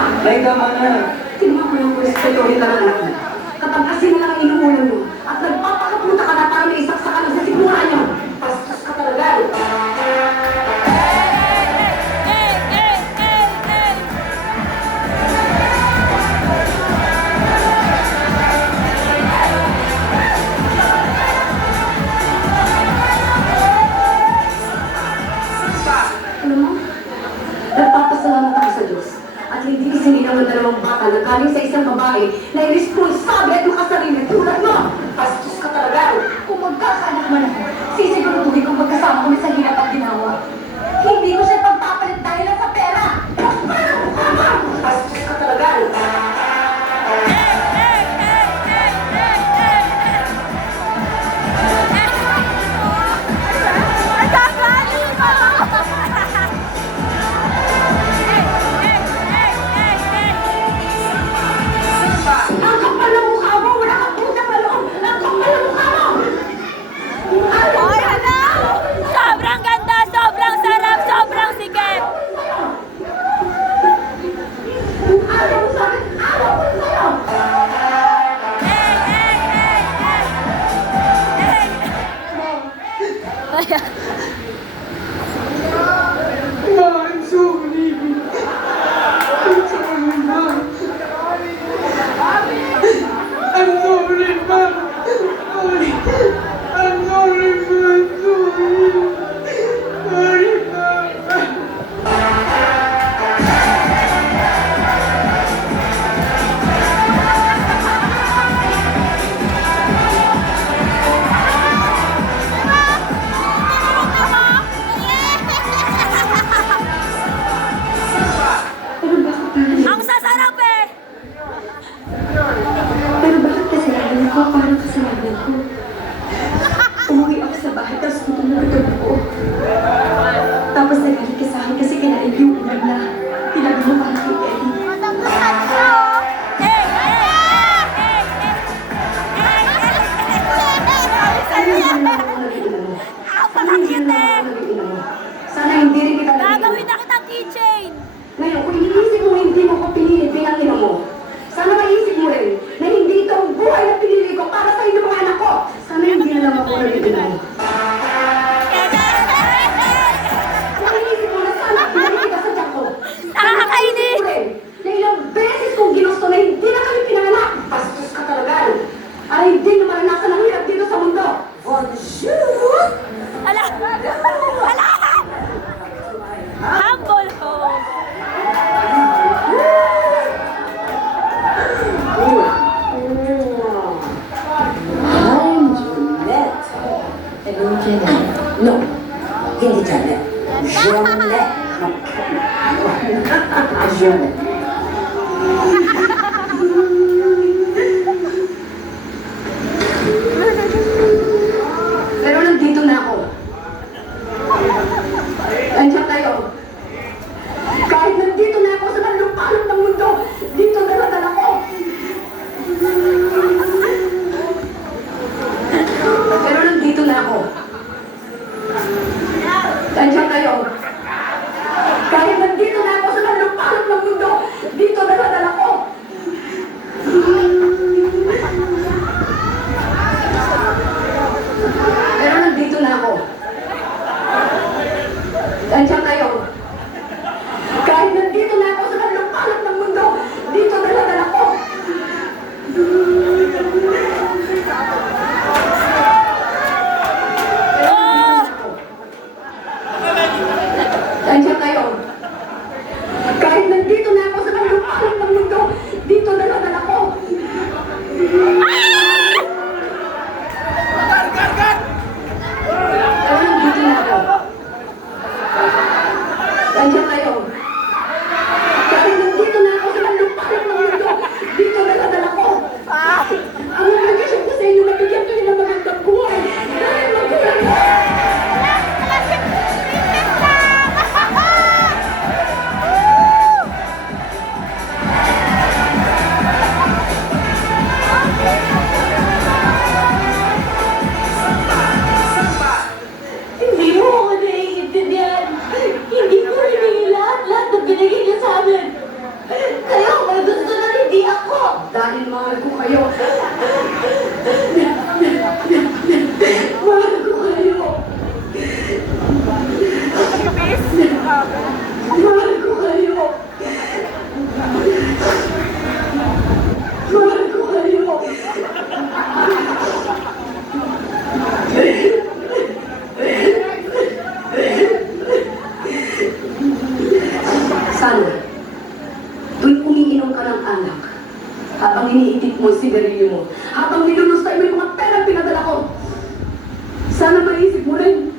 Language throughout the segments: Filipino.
Ay, tama na. Tinuha mo yung respetuhin ka ng anak mo. Katangkasin na lang ang inuulan mo. At nagpapakapunta ka na para may isaksa ka lang sa sigura niyo. Pastos ka talaga. Alam mo, nagpapasalamat ako sa Diyos. At hindi isinilang ng dalawang bata na galing sa isang babae na irresponsible at makasarili tulad mo. Pastos ka talaga. Kung magkakaanak man ako, sisiguraduhin kong magkasama kami sa hirap at ginawa. Hindi ko siya pagpapalit dahil lang sa pera. Pastos ka talaga. Ang kapal ng mukha mo! Wala kang pusa pa loob! Ang kapal ng mukha mo! Hoy, hala! Sobrang ganda, sobrang sarap, sobrang sikip! Ayaw mo sa akin! Ayaw ko sa'yo! Ma, I'm sorry. I'm sorry, Ma. I'm sorry, Ma. Sorry. I'm sorry, Ma. Sorry, Ma. Pero bakit parang... Ang sasarap eh! Pero bakit kasalanan ko? Parang kasalanan ko. Umuwi ako sa bahay, tapos tutulog ako. Tapos nagalit ka sa akin kasi kinain yung ulam na tinabi mo para kay Eddie. Ano yung ginawa ko na rin mo? Ano yung ginawa ko na rin mo? Sana hindi rin kita Gagawin na kitang keychain! Ngayon, kung iniisip mo hindi mo ko pinili bilang ina mo, sana maisip mo rin na hindi ito ang buhay na pinili ko para sa inyo mga anak ko. Sana hindi na lang ako nagiging mo. Kung iniisip mo na sana pinili kita sa tiyak ko. Nakakainis! Sana maisip mo rin na ilang beses kong ginusto na hindi na kami pinanganak. Bastos ka talaga. Ay hindi na maranasan ang hirap dito sa mundo. Bonjour! Ala! Ala! Humble home! I'm Jeanette. Hello, Jeanette. No, hindi Jeanette. Jeanette. Jeanette. Pero nandito na ako. Andiyan kayo. Kahit nandito na ako sa lupalop ng mundo, dito dala-dala ko. Pero nandito na ako. Andiyan kayo. Kahit nandito na ako sa lupalop ng mundo, dito dala-dala ko. Pero nandito na ako. Andiyan kayo. Kahit nandito na ako sa lupalop ng mundo, dito dala-dala ko. Andiyan kayo. Kahit nandito na ako sa lupalop ng mundo, dito dala-dala ko. Pero nandito na ako. Andiyan kayo. Kahit nandito na ako sa lupalop ng mundo, dito dala-dala ko. Ang nag-isip ko sa inyo, nabigyan kayo ng magandang buhay. Dahil magulang ko. Mahal ko kayo. Mahal ko kayo. Mahal ko kayo. Mahal ko kayo. Sana, tuwing umiinom ka ng alak, habang iniitip mo si sigarilyo mo, habang nilulusta mo yung mga perang pinadala ko, sana maisip mo rin,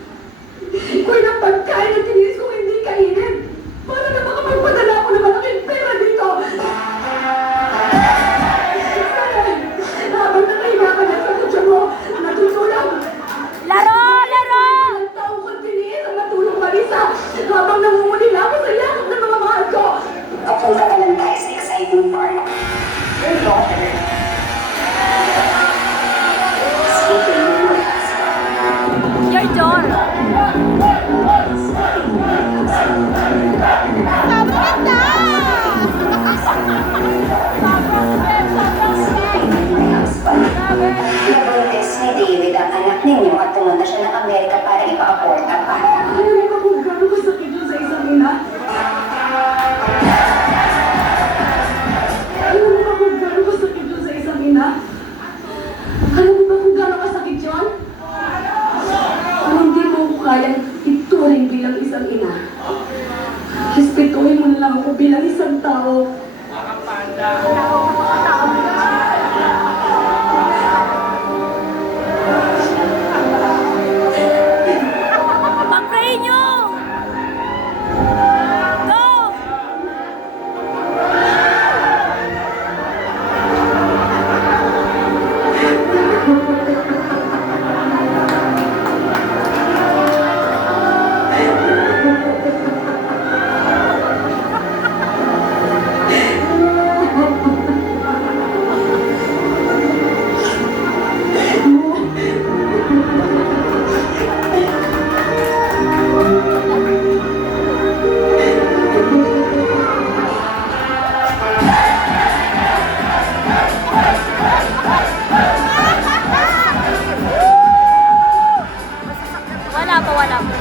kung ilang pagkain na tinis kong hindi kainin, para na makapagpadala ako ng malaking pera dito. Sana, habang nakahiga ka na sa kutsa mo, natutulog. Laro! Laro! Ilang taong kong tiniis ang matulong Marisa, habang namumulila ako sa yakap ng mga mahal ko. Papunta naman tayo sa exciting part. Your daughter. Sleeping with my husband. Your door! Nabuntis ni David ang anak ninyo at pumunta siya ng Amerika para ipa-abort ang bata. Alam mo ba kung gano'n kasakit yun sa isang ina? Alam mo ba kung gano'n kasakit yun sa isang ina? Alam mo ba kung gano'n kasakit yun? Kung hindi mo ako kayang ituring bilang isang ina, respetuhin mo na lang ako bilang isang tao. Pag-pray nyo! Go! Wala pa, wala pa.